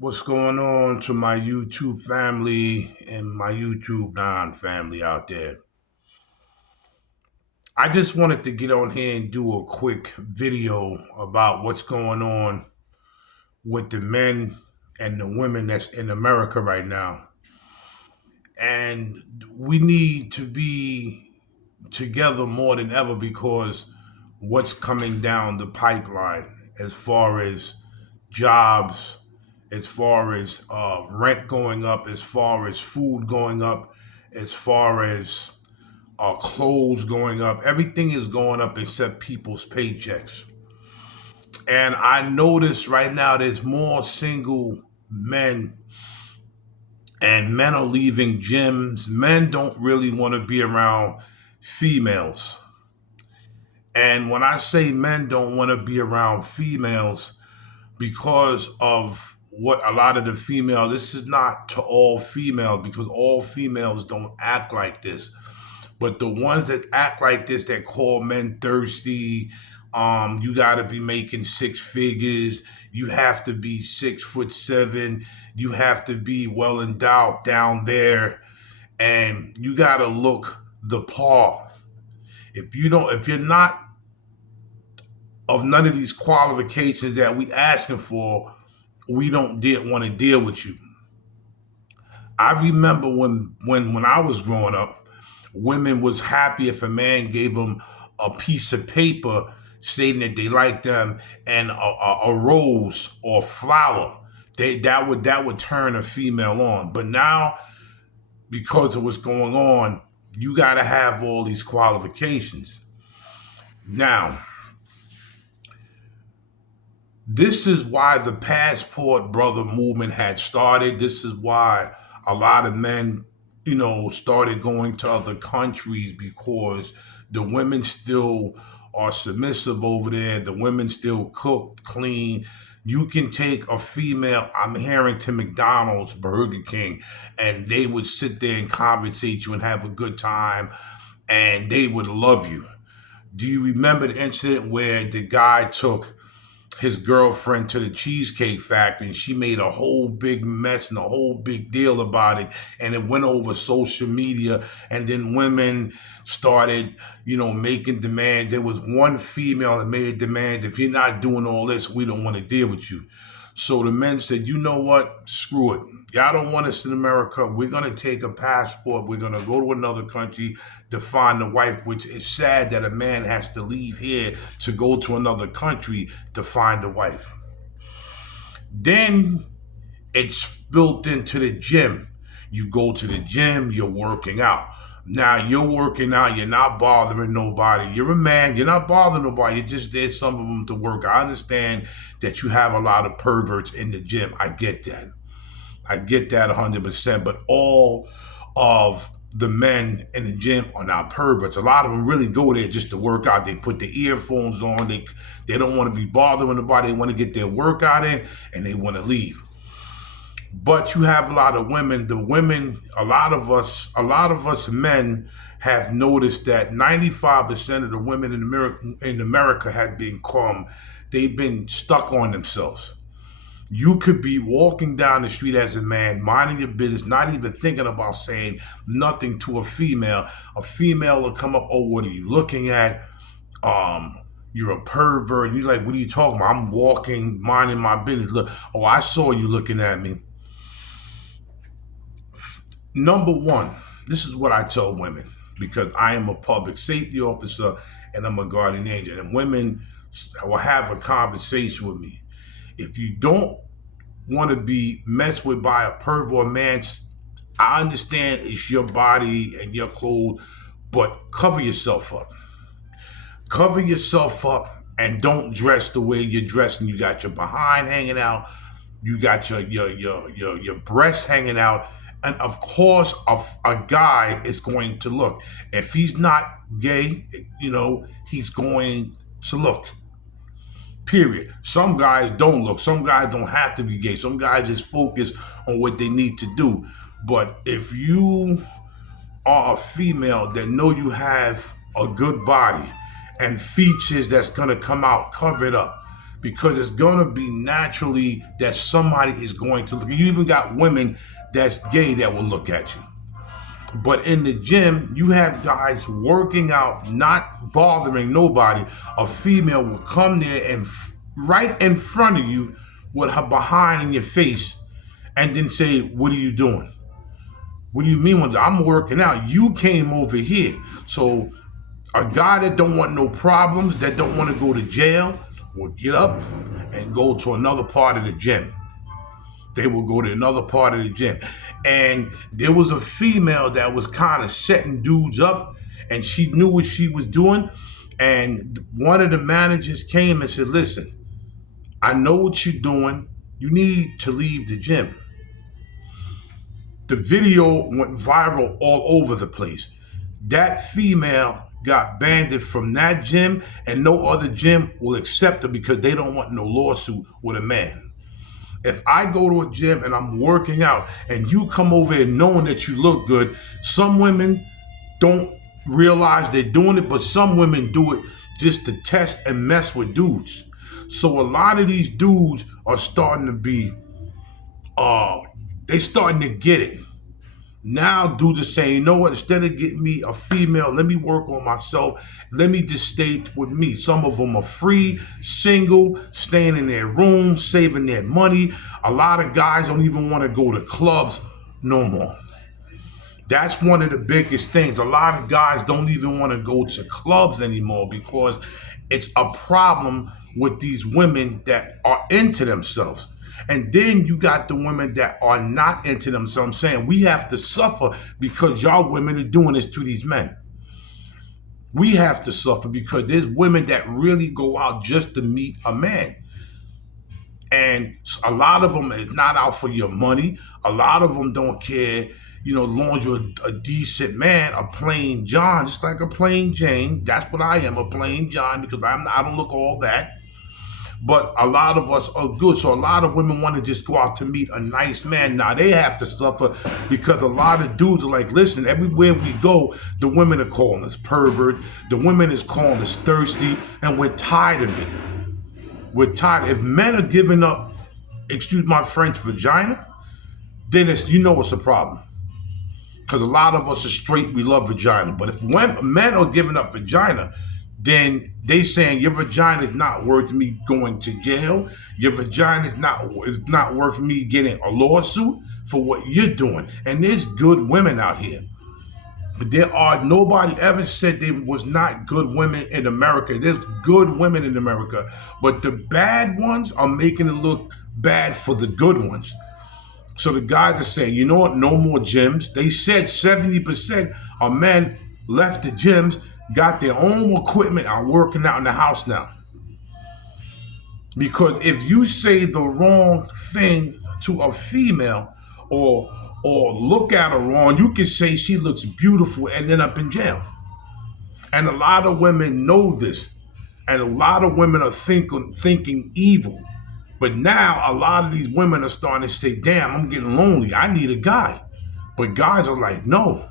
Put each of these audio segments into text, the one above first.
What's going on to my YouTube family and my YouTube non family out there? I just wanted to get on here and do a quick video about what's going on with the men and the women that's in America right now. And we need to be together more than ever because what's coming down the pipeline as far as jobs, as far as rent going up, as far as food going up, as far as clothes going up. Everything is going up except people's paychecks. And I notice right now there's more single men, and men are leaving gyms. Men don't really want to be around females. And when I say men don't want to be around females, because of what a lot of the female, this is not to all females because all females don't act like this. But the ones that act like this, that call men thirsty, you got to be making six figures. You have to be 6'7". You have to be well endowed down there, and you got to look the part. If you're not of none of these qualifications that we asking for, we don't want to deal with you. I remember when I was growing up, women was happy if a man gave them a piece of paper stating that they liked them and a rose or flower. That would turn a female on. But now, because of what's going on, you got to have all these qualifications. Now, this is why the passport brother movement had started. This is why a lot of men, started going to other countries because the women still are submissive over there. The women still cook, clean. You can take a female, I'm hearing to McDonald's, Burger King, and they would sit there and conversate you and have a good time, and they would love you. Do you remember the incident where the guy took his girlfriend to the Cheesecake Factory and she made a whole big mess and a whole big deal about it, and it went over social media, and then women started, making demands? There was one female that made demands: if you're not doing all this, we don't want to deal with you. So the men said, you know what, screw it. Y'all don't want us in America. We're going to take a passport. We're going to go to another country to find a wife, which is sad that a man has to leave here to go to another country to find a wife. Then it's built into the gym. You go to the gym, you're working out. Now you're working out, you're not bothering nobody. You're a man, you're not bothering nobody. You're just there, some of them to work. I understand that you have a lot of perverts in the gym. I get that. I get that 100%. But all of the men in the gym are not perverts. A lot of them really go there just to work out. They put the earphones on. They don't want to be bothering nobody. They want to get their workout in and they want to leave. But you have a lot of women. The women, a lot of us men have noticed that 95% of the women in America have become, they've been stuck on themselves. You could be walking down the street as a man, minding your business, not even thinking about saying nothing to a female. A female will come up, oh, what are you looking at? You're a pervert. And you're like, what are you talking about? I'm walking, minding my business. Look, oh, I saw you looking at me. Number one, this is what I tell women because I am a public safety officer and I'm a guardian angel. And women will have a conversation with me. If you don't want to be messed with by a pervert man, I understand it's your body and your clothes, but cover yourself up. Cover yourself up and don't dress the way you're dressing. You got your behind hanging out. You got your breasts hanging out. And of course, a guy is going to look. If he's not gay, he's going to look. Period. Some guys don't look. Some guys don't have to be gay. Some guys just focus on what they need to do. But if you are a female that know you have a good body and features that's going to come out, cover it up. because it's gonna be naturally that somebody is going to look. You even got women that's gay that will look at you. But in the gym, you have guys working out, not bothering nobody. A female will come there and right in front of you with her behind in your face and then say, "What are you doing? What do you mean when I'm working out? You came over here." So a guy that don't want no problems, that don't want to go to jail, will get up and go to another part of the gym. They will go to another part of the gym. And there was a female that was kind of setting dudes up, and she knew what she was doing. And one of the managers came and said, "Listen, I know what you're doing. You need to leave the gym." The video went viral all over the place. That female got banned from that gym, and no other gym will accept her because they don't want no lawsuit with a man. If I go to a gym and I'm working out and you come over here knowing that you look good, some women don't realize they're doing it, but some women do it just to test and mess with dudes. So a lot of these dudes are starting to be, they starting to get it. Now dudes are saying, "You know what, instead of getting me a female, let me work on myself. Let me just stay with me." Some of them are free, single, staying in their room, saving their money. A lot of guys don't even want to go to clubs no more. That's one of the biggest things. A lot of guys don't even want to go to clubs anymore because it's a problem with these women that are into themselves. And then you got the women that are not into themselves. So I'm saying we have to suffer because y'all women are doing this to these men. We have to suffer because there's women that really go out just to meet a man. And a lot of them is not out for your money. A lot of them don't care, as long as you're a decent man, a plain John, just like a plain Jane. That's what I am, a plain John, because I don't look all that. But a lot of us are good. So a lot of women want to just go out to meet a nice man. Now they have to suffer because a lot of dudes are like, listen, everywhere we go, the women are calling us pervert. The women is calling us thirsty, and we're tired of it. We're tired. If men are giving up, excuse my French, vagina, then it's a problem. Because a lot of us are straight, we love vagina. But if men are giving up vagina, then they saying your vagina is not worth me going to jail. Your vagina is not worth me getting a lawsuit for what you're doing. And there's good women out here. Nobody ever said there was not good women in America. There's good women in America, but the bad ones are making it look bad for the good ones. So the guys are saying, you know what, no more gyms. They said 70% of men left the gyms, got their own equipment, are working out in the house now. Because if you say the wrong thing to a female or look at her wrong, you can say she looks beautiful and end up in jail. And a lot of women know this. And a lot of women are thinking evil. But now a lot of these women are starting to say, damn, I'm getting lonely. I need a guy. But guys are like, no.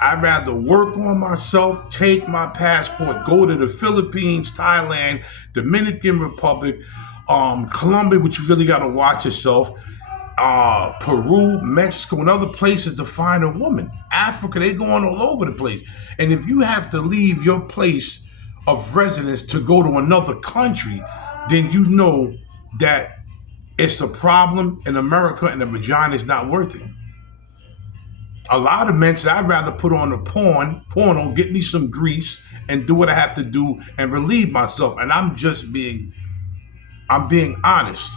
I'd rather work on myself, take my passport, go to the Philippines, Thailand, Dominican Republic, Colombia, which you really got to watch yourself, Peru, Mexico, and other places to find a woman. Africa, they going all over the place. And if you have to leave your place of residence to go to another country, then you know that it's a problem in America and the vagina is not worth it. A lot of men say, I'd rather put on a porno, get me some grease, and do what I have to do and relieve myself. And I'm being honest.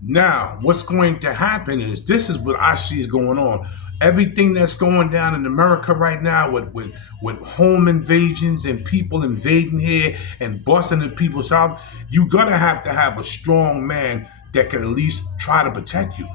Now, what's going to happen is, this is what I see is going on. Everything that's going down in America right now with home invasions and people invading here and busting in people's house, you're going to have a strong man that can at least try to protect you.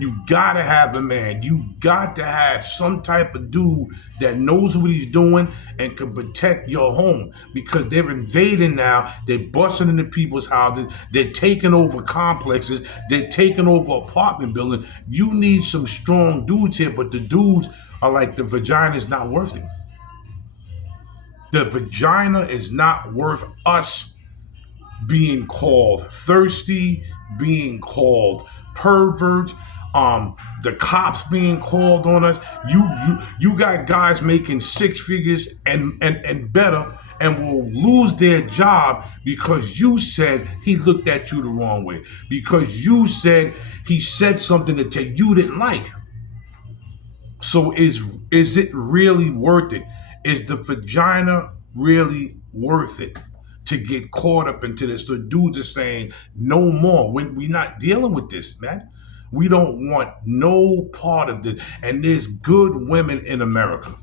You got to have a man. You got to have some type of dude that knows what he's doing and can protect your home, because they're invading now. They're busting into people's houses. They're taking over complexes. They're taking over apartment buildings. You need some strong dudes here, but the dudes are like, the vagina is not worth it. The vagina is not worth us being called thirsty, being called pervert, the cops being called on us. You got guys making six figures and better and will lose their job because you said he looked at you the wrong way, because you said he said something that you didn't like. So is it really worth it? Is the vagina really worth it to get caught up into this? The dudes are saying no more. When we're not dealing with this, man. We don't want no part of this. And there's good women in America.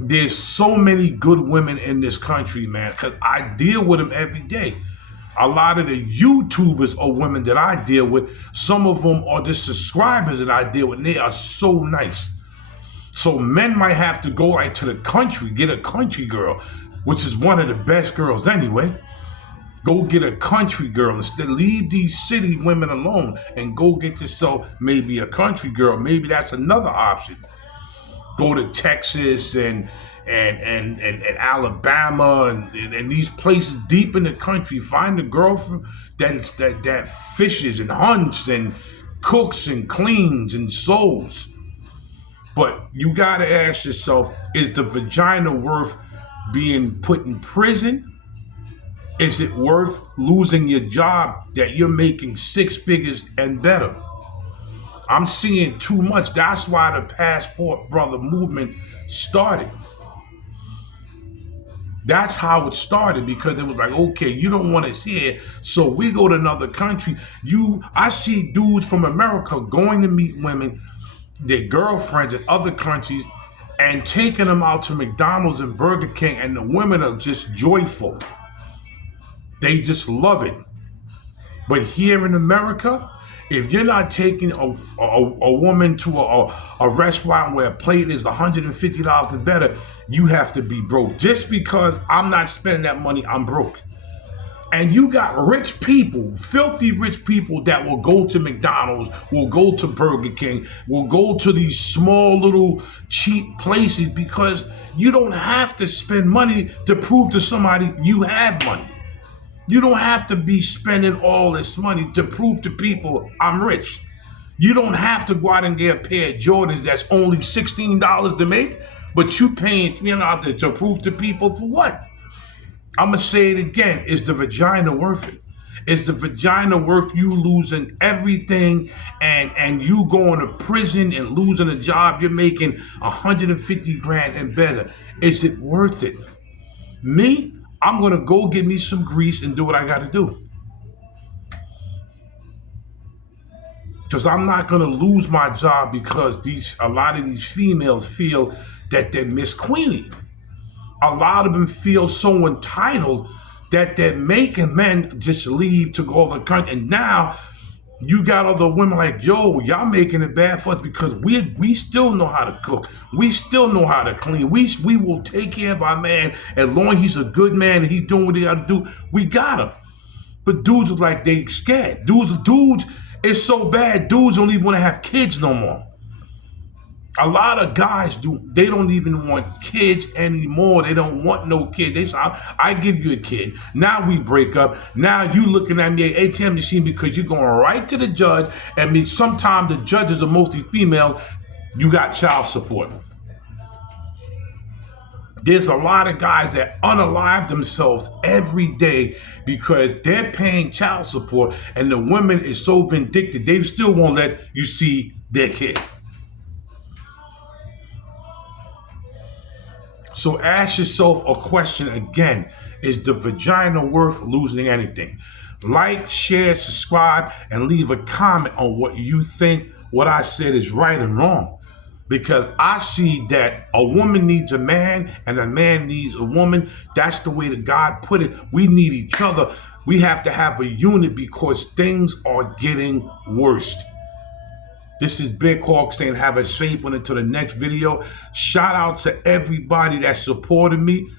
There's so many good women in this country, man, because I deal with them every day. A lot of the YouTubers are women that I deal with. Some of them are the subscribers that I deal with, and they are so nice. So men might have to go like to the country, get a country girl, which is one of the best girls anyway. Go get a country girl. Instead, leave these city women alone and go get yourself maybe a country girl. Maybe that's another option. Go to Texas and Alabama and these places deep in the country. Find a girl that fishes and hunts and cooks and cleans and sews. But you gotta ask yourself: is the vagina worth being put in prison? Is it worth losing your job that you're making six figures and better? I'm seeing too much. That's why the Passport Brother movement started. That's how it started, because it was like, okay, you don't want to see it, so we go to another country. I see dudes from America going to meet women, their girlfriends in other countries, and taking them out to McDonald's and Burger King, and the women are just joyful. They just love it. But here in America, if you're not taking a woman to a restaurant where a plate is $150 and better, you have to be broke. Just because I'm not spending that money, I'm broke. And you got rich people, filthy rich people that will go to McDonald's, will go to Burger King, will go to these small little cheap places because you don't have to spend money to prove to somebody you have money. You don't have to be spending all this money to prove to people I'm rich. You don't have to go out and get a pair of Jordans that's only $16 to make, but you paying $300 to prove to people for what? I'm going to say it again. Is the vagina worth it? Is the vagina worth you losing everything and you going to prison and losing a job you're making 150 grand and better? Is it worth it? Me, I'm going to go get me some grease and do what I got to do. Because I'm not going to lose my job because a lot of these females feel that they're Miss Queenie. A lot of them feel so entitled that they're making men just leave to go to the country. And now you got other women like, yo, y'all making it bad for us because we still know how to cook. We still know how to clean. We will take care of our man as long as he's a good man and he's doing what he got to do. We got him. But dudes are like, they scared. Dudes, it's so bad. Dudes don't even want to have kids no more. A lot of guys they don't even want kids anymore. They don't want no kid. They say, I give you a kid. Now we break up. Now you looking at me at ATM machine because you're going right to the judge. And sometimes the judges are mostly females. You got child support. There's a lot of guys that unalive themselves every day because they're paying child support and the woman is so vindictive, they still won't let you see their kid. So ask yourself a question again. Is the vagina worth losing anything? Like, share, subscribe, and leave a comment on what you think what I said is right and wrong. Because I see that a woman needs a man and a man needs a woman. That's the way that God put it. We need each other. We have to have a unit because things are getting worse. This is Big Hawk saying have a safe one until the next video. Shout out to everybody that supported me.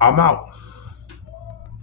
I'm out.